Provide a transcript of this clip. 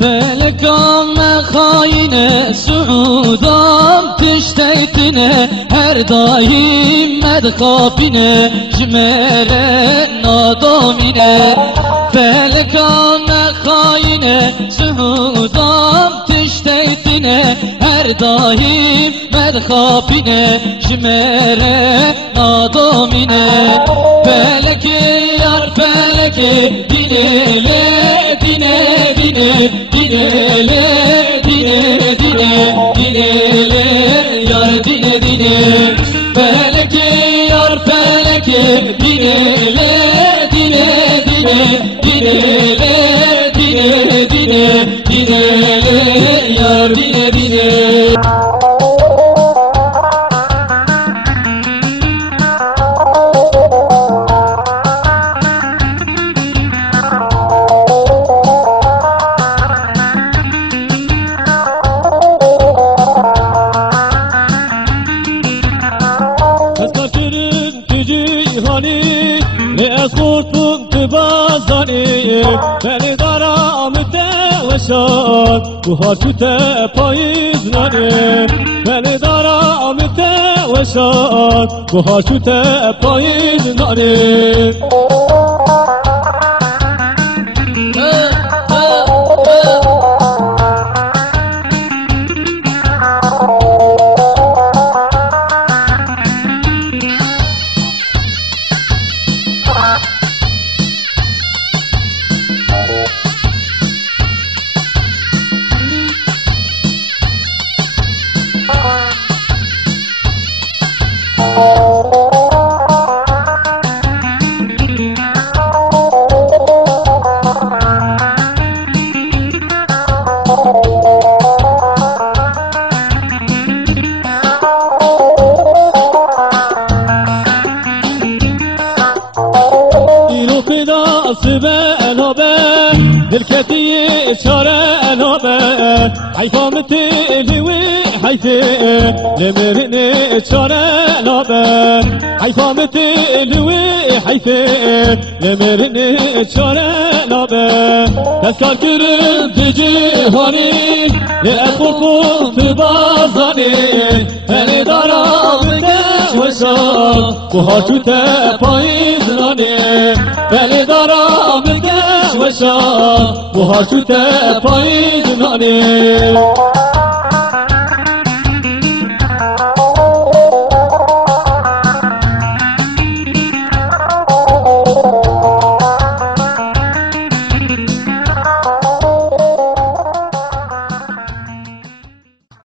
فلکام خاین سعودام تشتیتنه هر دایم مدخابینه جمره نادامینه فلکام خاین سعودام تشتیتنه هر دایم مدخابینه جمره نادامینه فلکی یار فلکی دینه دینه دینه دینه دینه دینه دینه یار دینه دینه فلکی یار فلکی دینه دینه دینه دینه دینه دینه دینه یار دینه دینه خورتم تو بازانی بلی دارم دوشان بخار تو پاییز نانی بلی دارم دوشان بخار تو پاییز نانی دلكتي شارع نوبة حيفامتي لوي حيفي لمرني شارع نوبة حيفامتي لوي حيفي لمرني شارع نوبة تذكر كرم تجي هوني لأخوكم في بازاني هني دارم وشان بهاتو تپاییز نانی بلی دارم وشان بهاتو تپاییز نانی